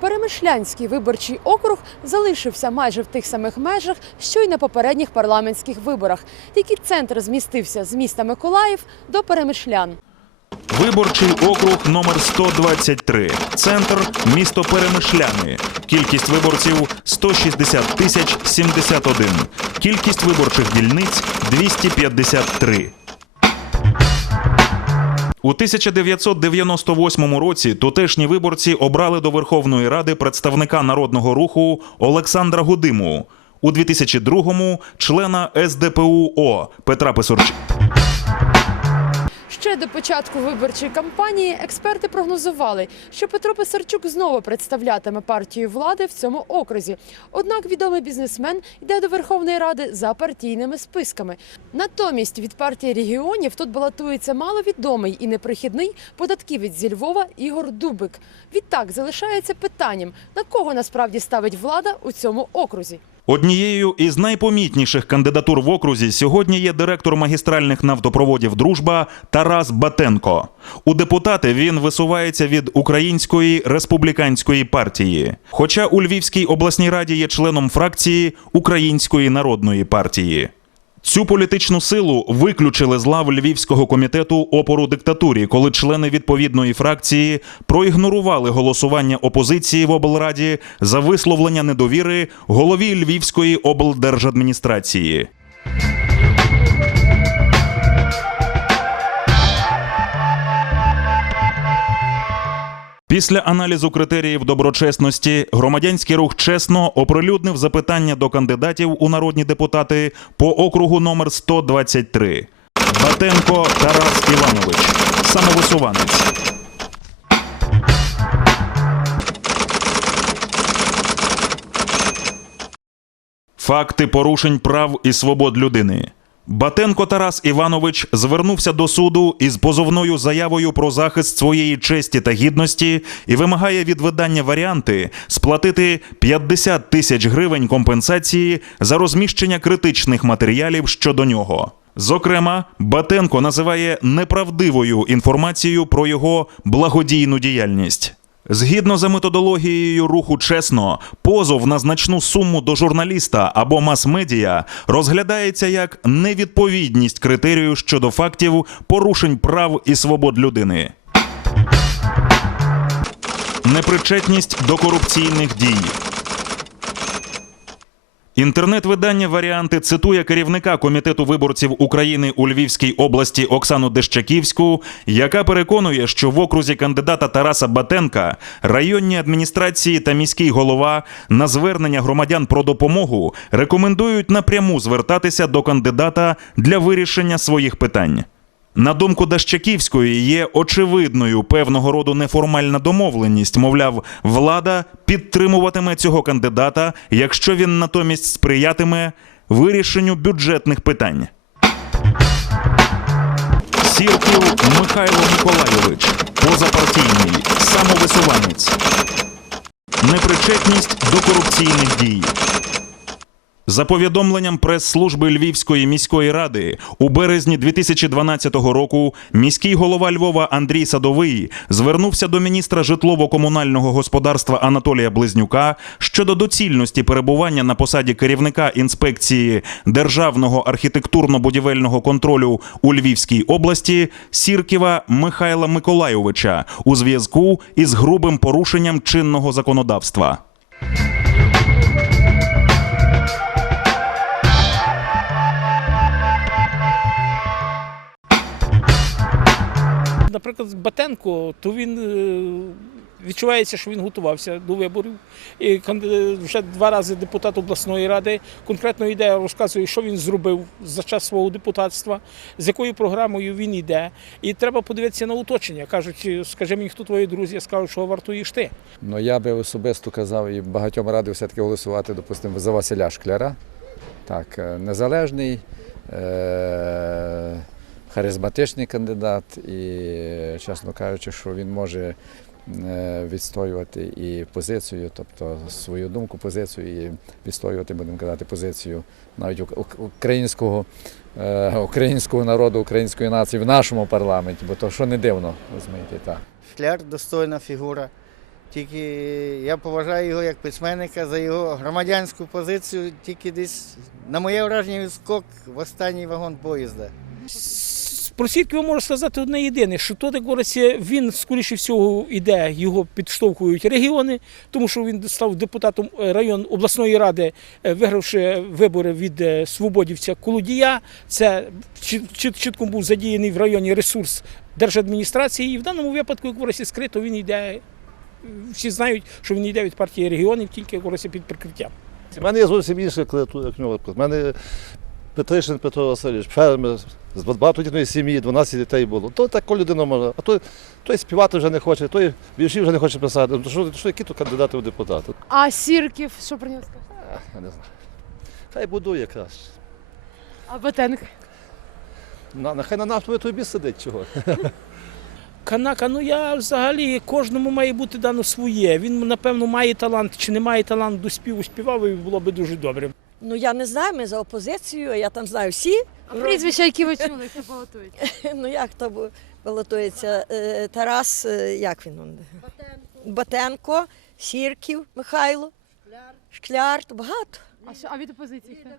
Перемишлянський виборчий округ залишився майже в тих самих межах, що й на попередніх парламентських виборах. Тільки центр змістився з міста Миколаїв до Перемишлян. Виборчий округ номер 123. Центр місто Перемишляни. Кількість виборців 160 тисяч 71. Кількість виборчих дільниць 253. У 1998 році тутешні виборці обрали до Верховної Ради представника народного руху Олександра Гудиму. У 2002-му – члена СДПУ-О Петра Писорчука. Ще до початку виборчої кампанії експерти прогнозували, що Петро Писарчук знову представлятиме партію влади в цьому окрузі. Однак відомий бізнесмен йде до Верховної Ради за партійними списками. Натомість від партії регіонів тут балотується маловідомий і неприхідний податківець зі Львова Ігор Дубик. Відтак залишається питанням, на кого насправді ставить влада у цьому окрузі. Однією із найпомітніших кандидатур в окрузі сьогодні є директор магістральних нафтопроводів Дружба Тарас Батенко. У депутати він висувається від Української республіканської партії. Хоча у Львівській обласній раді є членом фракції Української народної партії. Цю політичну силу виключили з лав Львівського комітету опору диктатурі, коли члени відповідної фракції проігнорували голосування опозиції в облраді за висловлення недовіри голові Львівської облдержадміністрації. Після аналізу критеріїв доброчесності громадянський рух чесно оприлюднив запитання до кандидатів у народні депутати по округу номер 123. Батенко Тарас Іванович, самовисуванець. Факти порушень прав і свобод людини. Батенко Тарас Іванович звернувся до суду із позовною заявою про захист своєї честі та гідності і вимагає від видання варіанти сплатити 50 тисяч гривень компенсації за розміщення критичних матеріалів щодо нього. Зокрема, Батенко називає неправдивою інформацією про його благодійну діяльність. Згідно за методологією руху чесно, позов на значну суму до журналіста або мас-медіа розглядається як невідповідність критерію щодо фактів порушень прав і свобод людини. Непричетність до корупційних дій. Інтернет-видання Варіанти цитує керівника комітету виборців України у Львівській області Оксану Дещаківську, яка переконує, що в окрузі кандидата Тараса Батенка районні адміністрації та міський голова на звернення громадян про допомогу рекомендують напряму звертатися до кандидата для вирішення своїх питань. На думку Дащаківської, є очевидною певного роду неформальна домовленість. Мовляв, влада підтримуватиме цього кандидата, якщо він натомість сприятиме вирішенню бюджетних питань. Сірків Михайло Миколайович, позапартійний, самовисуванець. Непричетність до корупційних дій. За повідомленням прес-служби Львівської міської ради, у березні 2012 року міський голова Львова Андрій Садовий звернувся до міністра житлово-комунального господарства Анатолія Близнюка щодо доцільності перебування на посаді керівника інспекції Державного архітектурно-будівельного контролю у Львівській області Сірківа Михайла Миколайовича у зв'язку із грубим порушенням чинного законодавства. Наприклад, Батенко, то він е, відчувається, що він готувався до виборів. І вже два рази депутат обласної ради конкретно йде, розказує, що він зробив за час свого депутатства, з якою програмою він йде. І треба подивитися на уточнення. Кажуть, скажи мені, хто твої друзі, я скажу, що вартуєш ти. Ну я би особисто казав і багатьом радив все-таки голосувати, допустимо, за Василя Шкляра. Так, е, незалежний, е- харизматичний кандидат, і, чесно кажучи, що він може е, відстоювати і позицію, тобто свою думку, позицію, і відстоювати, будемо казати, позицію навіть ук- ук- українського, е, українського народу, української нації в нашому парламенті, бо то що не дивно, розумієте, так. Шкляр достойна фігура. Тільки я поважаю його як письменника за його громадянську позицію. Тільки десь, на моє враження, він скок в останній вагон поїзда. Про Сіркова можу сказати одне єдине, що то говориться, він скоріше всього іде, його підштовхують регіони, тому що він став депутатом е, район обласної ради, е, вигравши вибори від е, свободівця Колодія. Це чіт- чіт- чітко був задіяний в районі ресурс держадміністрації. І в даному випадку, як говориться, скрито він йде. Всі знають, що він йде від партії регіонів, тільки як говориться, під прикриттям. У мене є зовсім інша кандидатура, як нього. Петришин Петро Васильович, фермер з багатодітної сім'ї, 12 дітей було. То таку людину може. А той, той співати вже не хоче, той вірші вже не хоче писати. Ну, що, що які то кандидати в депутати? А Сірків, що про нього скажете? А, Я не знаю. Хай будує краще. А Батенко? На, нехай на нафтовій трубі сидить чого. Канака, ну я взагалі кожному має бути дано своє. Він, напевно, має талант чи не має талант до співу, співав і було би дуже добре. Ну я не знаю, ми за опозицію, я там знаю всі. А прізвища, які ви чули, хто балотують? Ну як то балотується? Е, Тарас, е, як він? Батенко, Сірків, Михайло, Шкляр, то багато. А, що, а від опозиції хто?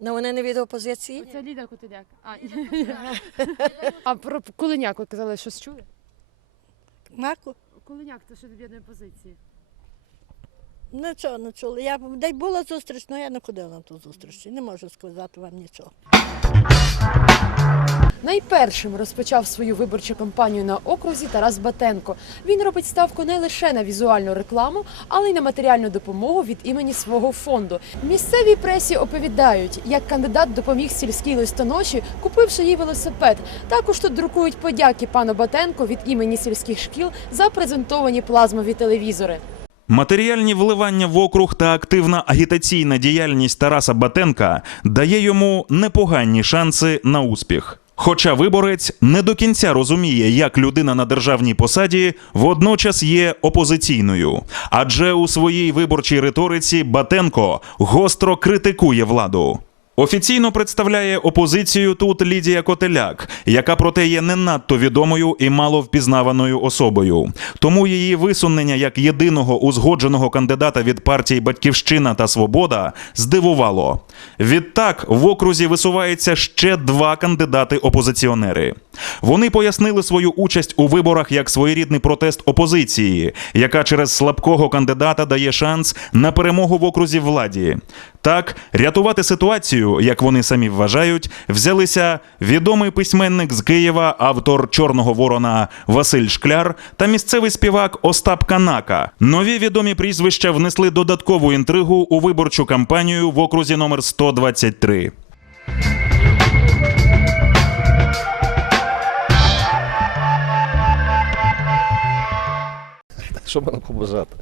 Ну вони не від опозиції. Це Ліда Кутиляк. А, а про Кулиняк ви казали, щось чули? Марку? Кулиняк, то що від одної позиції. Нічого не чули. Я десь була зустріч, але я не ходила на ту зустріч. Не можу сказати вам нічого. Найпершим розпочав свою виборчу кампанію на окрузі Тарас Батенко. Він робить ставку не лише на візуальну рекламу, але й на матеріальну допомогу від імені свого фонду. Місцевій пресі оповідають, як кандидат допоміг сільській листоноші, купивши їй велосипед. Також тут друкують подяки пану Батенко від імені сільських шкіл за презентовані плазмові телевізори. Матеріальні вливання в округ та активна агітаційна діяльність Тараса Батенка дає йому непогані шанси на успіх. Хоча виборець не до кінця розуміє, як людина на державній посаді водночас є опозиційною, адже у своїй виборчій риториці Батенко гостро критикує владу. Офіційно представляє опозицію тут Лідія Котеляк, яка проте є не надто відомою і мало впізнаваною особою. Тому її висунення як єдиного узгодженого кандидата від партій Батьківщина та Свобода здивувало. Відтак в окрузі висувається ще два кандидати-опозиціонери. Вони пояснили свою участь у виборах як своєрідний протест опозиції, яка через слабкого кандидата дає шанс на перемогу в окрузі владі. Так, рятувати ситуацію, як вони самі вважають, взялися відомий письменник з Києва, автор Чорного ворона Василь Шкляр та місцевий співак Остап Канака. Нові відомі прізвища внесли додаткову інтригу у виборчу кампанію в окрузі номер 123. Що можна побажати?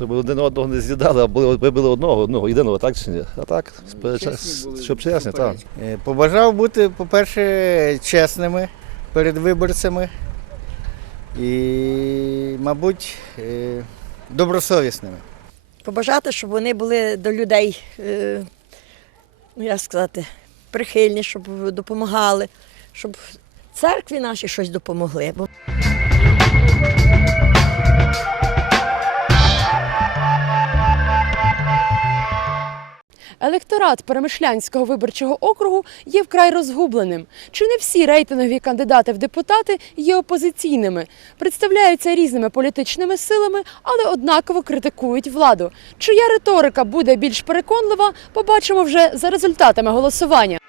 Щоб один одного не з'їдали, а були, вибили одного, одного єдиного, так чи ні? А так, сперечас, щоб чесні, так. Е, Побажав бути, по-перше, чесними перед виборцями і, мабуть, е, добросовісними. Побажати, щоб вони були до людей, е, ну як сказати, прихильні, щоб допомагали, щоб церкві наші щось допомогли. Електорат Перемишлянського виборчого округу є вкрай розгубленим. Чи не всі рейтингові кандидати в депутати є опозиційними, представляються різними політичними силами, але однаково критикують владу. Чия риторика буде більш переконлива, побачимо вже за результатами голосування.